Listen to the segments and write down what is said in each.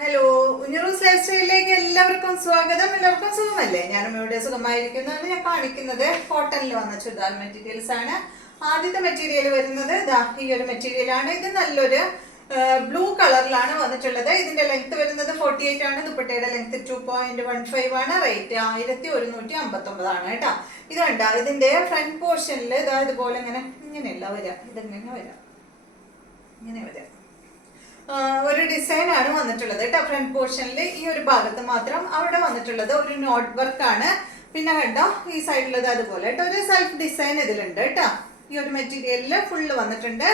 Hello, ഉഞ്ഞറൂസ് life സ്റ്റൈലിലേക്ക് എല്ലാവർക്കും സ്വാഗതം. എല്ലാവർക്കും സുഖമല്ലേ? ഞാനും ഇവിടെ സുഖമായിരിക്കുന്നത്. ഞാൻ കാണിക്കുന്നത് കോട്ടണിൽ വന്ന ചുരിദാർ മെറ്റീരിയൽസ് ആണ്. ആദ്യത്തെ മെറ്റീരിയൽ വരുന്നത് ഈ ഒരു മെറ്റീരിയൽ ആണ്. ഇത് നല്ലൊരു ബ്ലൂ കളറിലാണ് വന്നിട്ടുള്ളത്. ഇതിന്റെ ലെങ്ത് വരുന്നത് 48 ആണ്. ദുപ്പട്ടയുടെ ലെങ്ത് 2.15 ആണ്. റേറ്റ് 1159 ആണ് കേട്ടോ. ഇത് കണ്ട ഇതിന്റെ ഫ്രണ്ട് പോർഷനിൽ ഇതുപോലെ ഇങ്ങനെയല്ല വരാം. ഇതെങ്ങനെ വരാം, ഇങ്ങനെ വരാം. ഒരു ഡിസൈൻ ആണ് വന്നിട്ടുള്ളത് കേട്ടോ. ഫ്രണ്ട് പോർഷനിൽ ഈ ഒരു ഭാഗത്ത് മാത്രം അവിടെ വന്നിട്ടുള്ളത് ഒരു നോട്ട് വർക്ക് ആണ്. പിന്നെ കണ്ടോ ഈ സൈഡിലത് അതുപോലെ കേട്ടോ ഒരു സെൽഫ് ഡിസൈൻ ഇതിലുണ്ട് കേട്ടോ. ഈ ഒരു മെറ്റീരിയലില് ഫുള്ള് വന്നിട്ടുണ്ട്.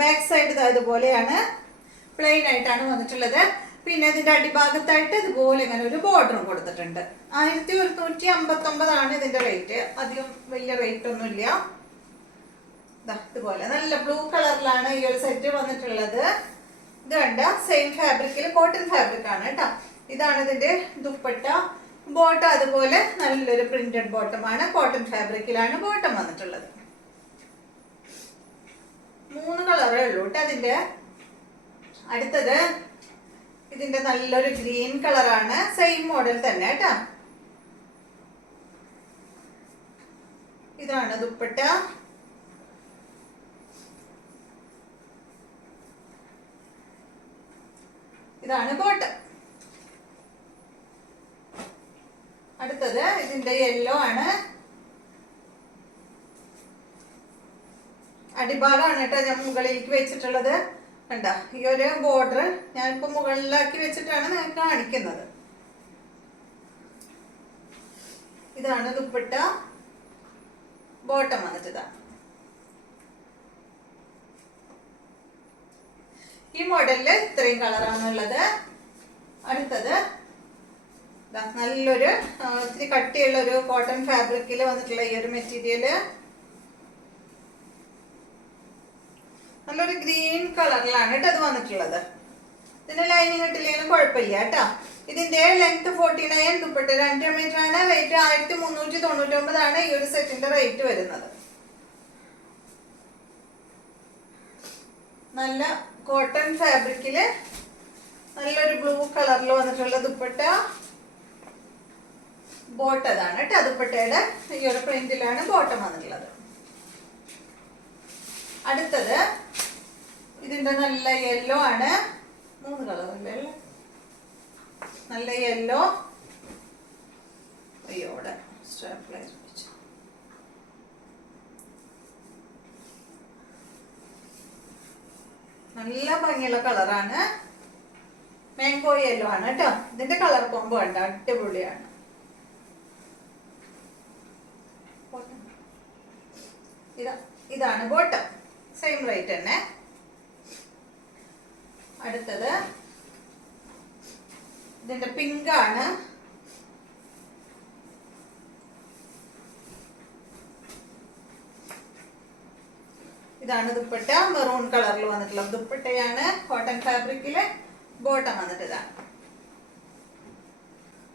ബാക്ക് സൈഡ് അതുപോലെയാണ്, പ്ലെയിൻ ആയിട്ടാണ് വന്നിട്ടുള്ളത്. പിന്നെ ഇതിന്റെ അടിഭാഗത്തായിട്ട് ഇതുപോലെ ഇങ്ങനെ ഒരു ബോർഡറും കൊടുത്തിട്ടുണ്ട്. 1159 ആണ് ഇതിന്റെ റേറ്റ്. അധികം വലിയ റേറ്റ് ഒന്നുമില്ല. ഇതുപോലെ നല്ല ബ്ലൂ കളറിലാണ് ഈ ഒരു സെറ്റ് വന്നിട്ടുള്ളത്. ഇത് കണ്ട സെയിം ഫാബ്രിക്കിൽ കോട്ടൺ ഫാബ്രിക് ആണ് കേട്ടോ. ഇതാണ് ഇതിന്റെ ദുപ്പട്ട. ബോട്ടം അതുപോലെ നല്ലൊരു പ്രിന്റഡ് ബോട്ടം ആണ്. കോട്ടൺ ഫാബ്രിക്കിലാണ് ബോട്ടം വന്നിട്ടുള്ളത്. 3 കളറേ ഉള്ളൂ കേട്ടോ അതിന്റെ. അടുത്തത് ഇതിന്റെ നല്ലൊരു ഗ്രീൻ കളറാണ്. സെയിം മോഡൽ തന്നെ കേട്ടോ. ഇതാണ് ദുപ്പട്ട. ഇതാണ് ബോട്ടം. അടുത്തത് ഇതിന്റെ യെല്ലോ ആണ്. അടിഭാഗമാണ് കേട്ടോ ഞാൻ മുകളിലേക്ക് വെച്ചിട്ടുള്ളത്. കണ്ട ഈ ഒരു ബോർഡർ ഞാനിപ്പോ മുകളിലാക്കി വെച്ചിട്ടാണ് നിങ്ങൾക്ക് കാണിക്കുന്നത്. ഇതാണ് ദുപ്പട്ട. ബോട്ടം വന്നിട്ട് ഇതാണ്. ഈ മോഡലില് ഇത്രയും കളറാണുള്ളത്. അടുത്തത് നല്ലൊരു ഇത്തിരി കട്ടിയുള്ള ഒരു കോട്ടൺ ഫാബ്രിക്കിൽ വന്നിട്ടുള്ള ഈ ഒരു മെറ്റീരിയല് നല്ലൊരു ഗ്രീൻ കളറിലാണ് കേട്ടോ അത് വന്നിട്ടുള്ളത്. ഇതിന്റെ ലൈനിങ് ഇട്ടില്ലെങ്കിലും കുഴപ്പമില്ല കേട്ടോ. ഇതിന്റെ ലെങ്ത് 49, ദുപ്പട്ട 2 മീറ്റർ ആണ്. റേറ്റ് 1399 ആണ് ഈ ഒരു സെറ്റിന്റെ റേറ്റ് വരുന്നത്. നല്ല കോട്ടൺ ഫാബ്രിക്കില് നല്ലൊരു ബ്ലൂ കളറിൽ വന്നിട്ടുള്ള ദുപ്പട്ട. ബോട്ടം അതാണ് കേട്ടോ. ദുപ്പട്ടയുടെ ഈ ഒരു പ്രിന്റിലാണ് ബോട്ടം വന്നിട്ടുള്ളത്. അടുത്തത് ഇതിന്റെ നല്ല യെല്ലോ ആണ്. 3 കളറല്ലേ, നല്ല യെല്ലോ. അയ്യോടെ സ്ട്രാപ്ലൈർ നല്ല ഭംഗിയുള്ള കളറാണ്. മാംഗോ യെല്ലോ ആണ് കേട്ടോ. ഇതിന്റെ കളർ കോമ്പോ ഉണ്ട്, അടിപൊളിയാണ്. ഇതാണ് ബോട്ടം. സെയിം റേറ്റ് തന്നെ. അടുത്തത് ഇതിന്റെ പിങ്ക് ആണ്. ഇതാണ് ദുപ്പട്ട. മെറൂൺ കളറിൽ വന്നിട്ടുള്ള ദുപ്പട്ടയാണ്. കോട്ടൺ ഫാബ്രിക്കില് ബോട്ടം വന്നിട്ട് ഇതാണ്.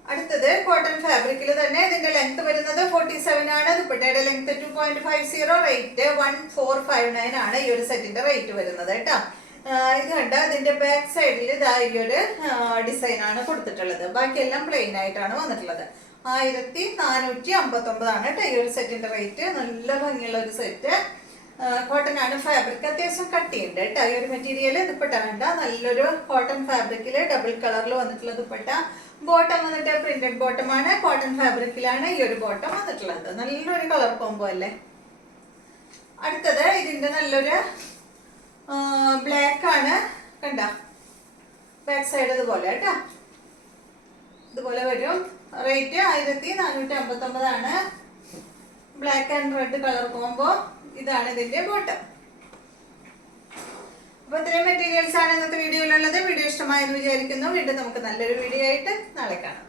അടുത്തത് കോട്ടൺ ഫാബ്രിക്കിൽ തന്നെ. ഇതിന്റെ ലെങ്ത് വരുന്നത് 47 ആണ്. ദുപ്പട്ടയുടെ ലെങ്ത് 2.50. റേറ്റ് 1459 ആണ് ഈ ഒരു സെറ്റിന്റെ റേറ്റ് വരുന്നത് കേട്ടോ. ഇത് കണ്ട ഇതിന്റെ ബാക്ക് സൈഡിൽ ഈ ഒരു ഡിസൈൻ ആണ് കൊടുത്തിട്ടുള്ളത്. ബാക്കിയെല്ലാം പ്ലെയിൻ ആയിട്ടാണ് വന്നിട്ടുള്ളത്. 1459 ആണ് കേട്ടോ ഈ ഒരു സെറ്റിന്റെ റേറ്റ്. നല്ല ഭംഗിയുള്ള ഒരു സെറ്റ്. കോട്ടൺ ആണ് ഫാബ്രിക്. അത്യാവശ്യം കട്ടിയുണ്ട് കേട്ടോ ഈ ഒരു മെറ്റീരിയൽ. ദുപ്പട്ട കണ്ട നല്ലൊരു കോട്ടൺ ഫാബ്രിക്കില് ഡബിൾ കളറിൽ വന്നിട്ടുള്ള ദുപ്പട്ട. ബോട്ടം വന്നിട്ട് പ്രിന്റഡ് ബോട്ടം ആണ്. കോട്ടൺ ഫാബ്രിക്കിലാണ് ഈ ഒരു ബോട്ടം വന്നിട്ടുള്ളത്. നല്ലൊരു കളർ കോമ്പോ അല്ലേ. അടുത്തത് ഇതിന്റെ നല്ലൊരു ബ്ലാക്ക് ആണ്. കണ്ട ബാക്ക് സൈഡ് ഇതുപോലെ കേട്ടോ. ഇതുപോലെ വരും. റേറ്റ് 1459 ആണ്. Black and red colour combo. ഇതാണ് ഇതിന്റെ ബോട്ടം. അപ്പൊ ഇത്രയും മെറ്റീരിയൽസ് ആണ് ഇന്നത്തെ വീഡിയോയിലുള്ളത്. വീഡിയോ ഇഷ്ടമായെന്ന് വിചാരിക്കുന്നു. വീണ്ടും നമുക്ക് നല്ലൊരു വീഡിയോ ആയിട്ട് നാളെ കാണാം.